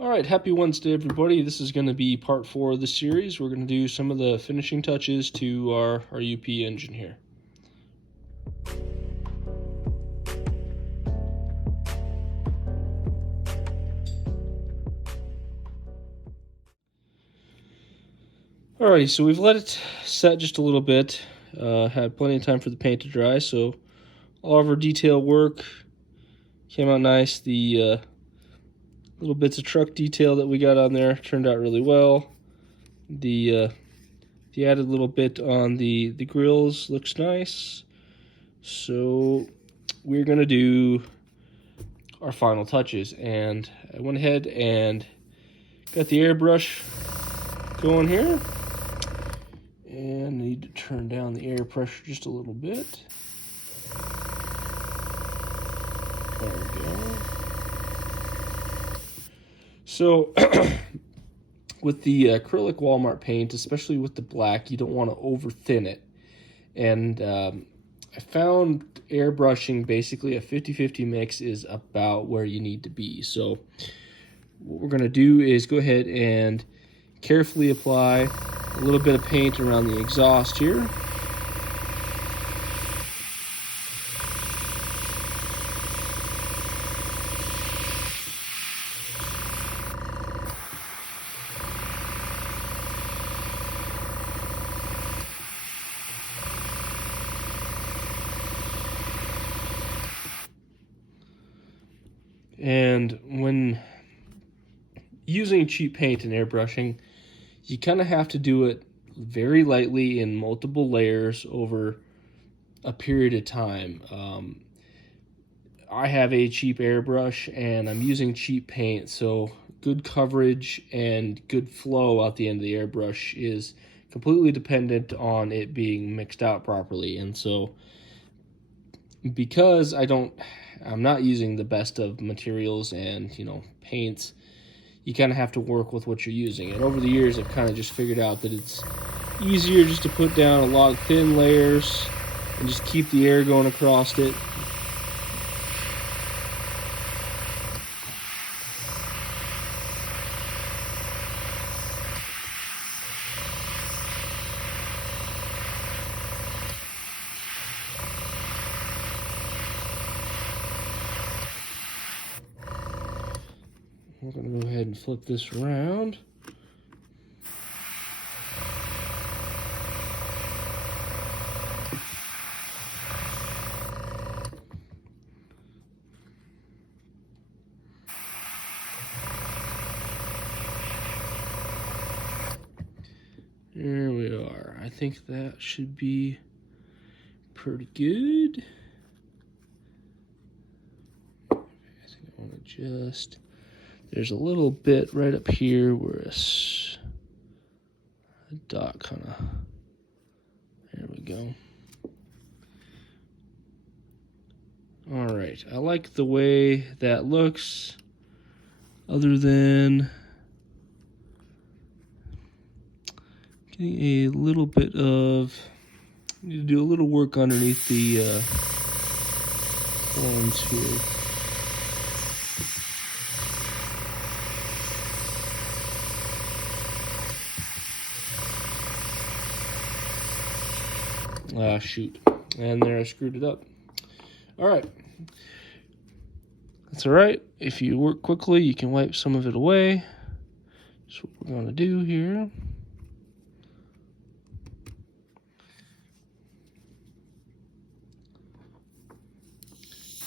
All right, happy Wednesday, everybody. This is going to be part 4 of the series. We're going to do some of the finishing touches to our UP engine here. Alrighty, so we've let it set just a little bit. Had plenty of time for the paint to dry, so all of our detail work came out nice. The little bits of truck detail that we got on there turned out really well. The added little bit on the grills looks nice. So we're gonna do our final touches, and I went ahead and got the airbrush going here, and need to turn down the air pressure just a little bit. There we go. So with the acrylic Walmart paint, especially with the black, you don't want to over thin it. And I found airbrushing basically a 50-50 mix is about where you need to be. So what we're going to do is go ahead and carefully apply a little bit of paint around the exhaust here. And when using cheap paint and airbrushing, you kind of have to do it very lightly in multiple layers over a period of time. I have a cheap airbrush and I'm using cheap paint, so good coverage and good flow out the end of the airbrush is completely dependent on it being mixed out properly. And so because I'm not using the best of materials and, paints, you kind of have to work with what you're using. And over the years, I've kind of just figured out that it's easier just to put down a lot of thin layers and just keep the air going across it. We're going to go ahead and flip this around. There we are. I think that should be pretty good. I think I want to just... There's a little bit right up here where a dot kind of... There we go. All right. I like the way that looks, other than getting a little bit of... Need to do a little work underneath the horns here. Shoot. And there I screwed it up. Alright. That's alright. If you work quickly, you can wipe some of it away. That's what we're going to do here.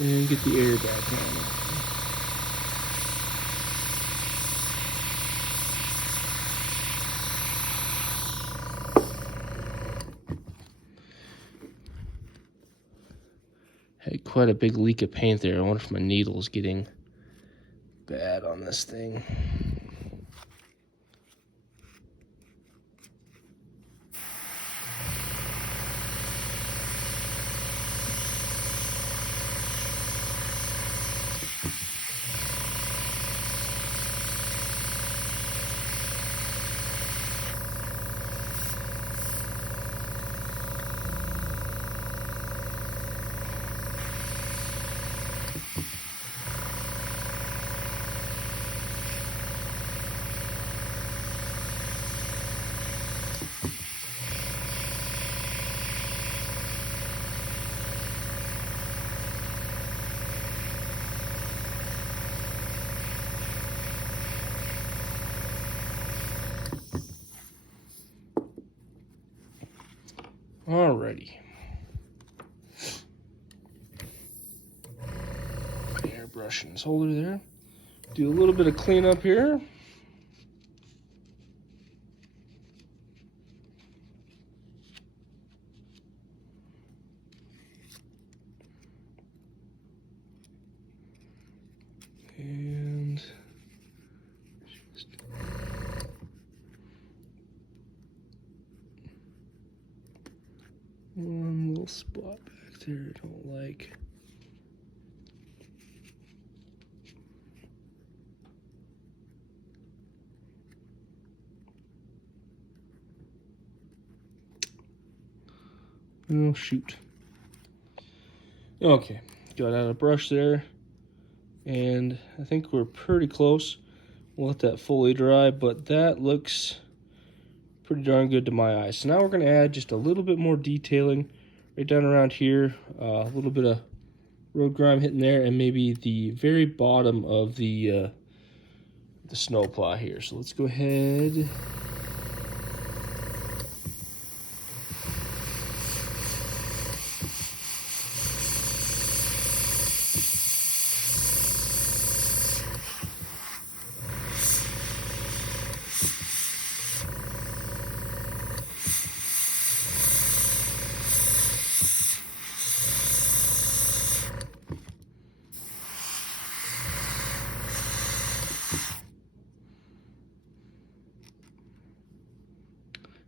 And get the air back on. Had quite a big leak of paint there. I wonder if my needle's getting bad on this thing. Alrighty. Airbrushing this holder there. Do a little bit of cleanup here. And just one little spot back there I don't like. Oh, shoot. Okay, got out a brush there, and I think we're pretty close. We'll let that fully dry, but that looks pretty darn good to my eyes. So now we're going to add just a little bit more detailing right down around here, a little bit of road grime hitting there, and maybe the very bottom of the snowplow here. So let's go ahead.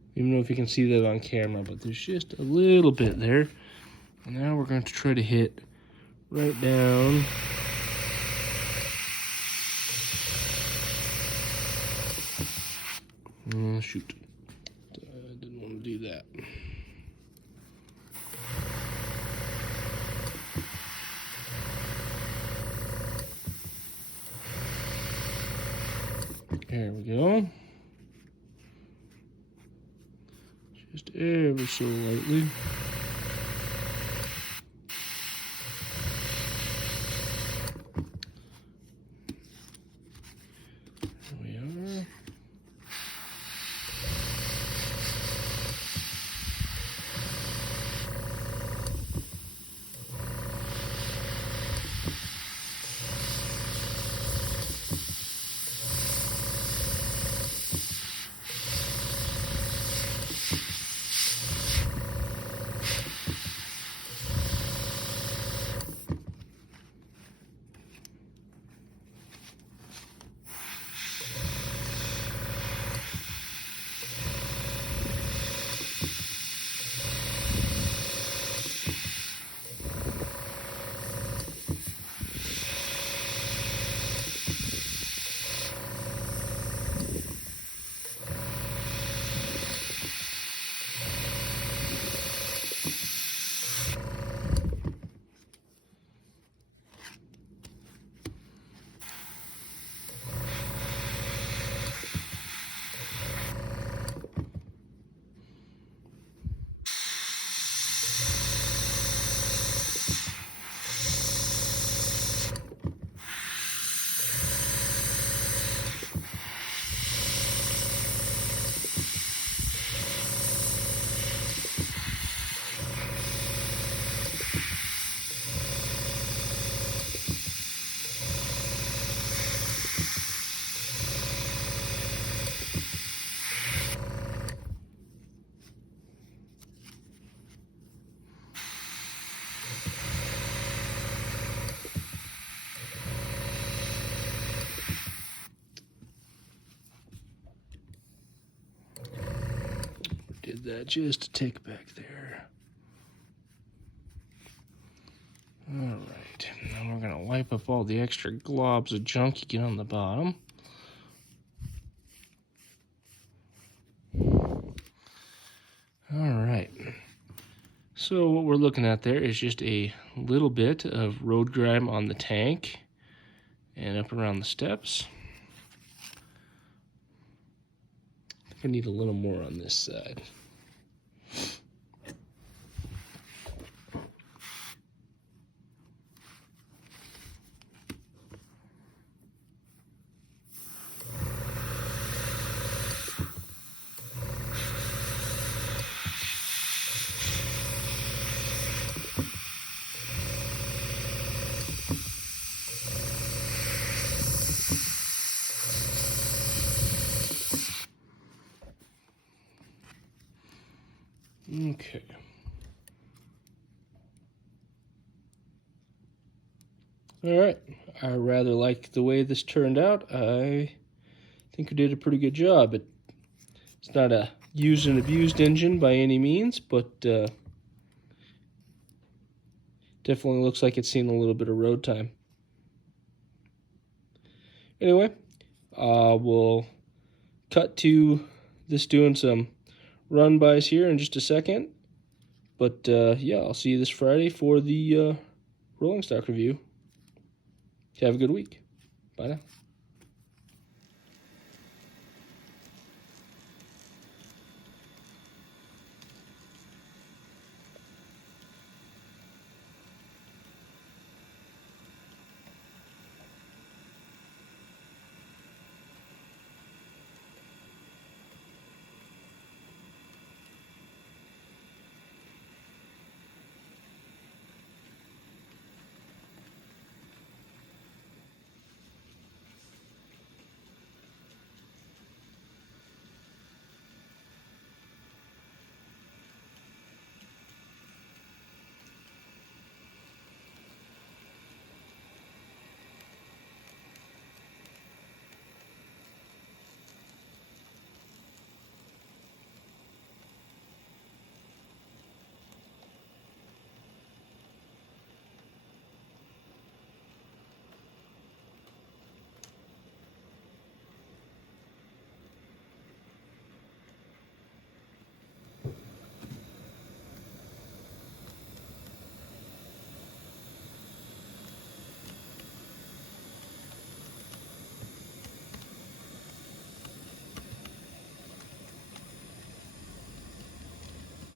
I don't know if you can see that on camera, but there's just a little bit there. And now we're going to try to hit right down. Oh, shoot. I didn't want to do that. There we go. Just ever so lightly. There we are. Did that just a tick back there. Alright, now we're going to wipe up all the extra globs of junk you get on the bottom. Alright, so what we're looking at there is just a little bit of road grime on the tank and up around the steps. I think I need a little more on this side. Okay. All right. I rather like the way this turned out. I think we did a pretty good job. It's not a used and abused engine by any means, but definitely looks like it's seen a little bit of road time. Anyway, we'll cut to this doing some run bys here in just a second. But yeah, I'll see you this Friday for the rolling stock review. Have a good week. Bye now.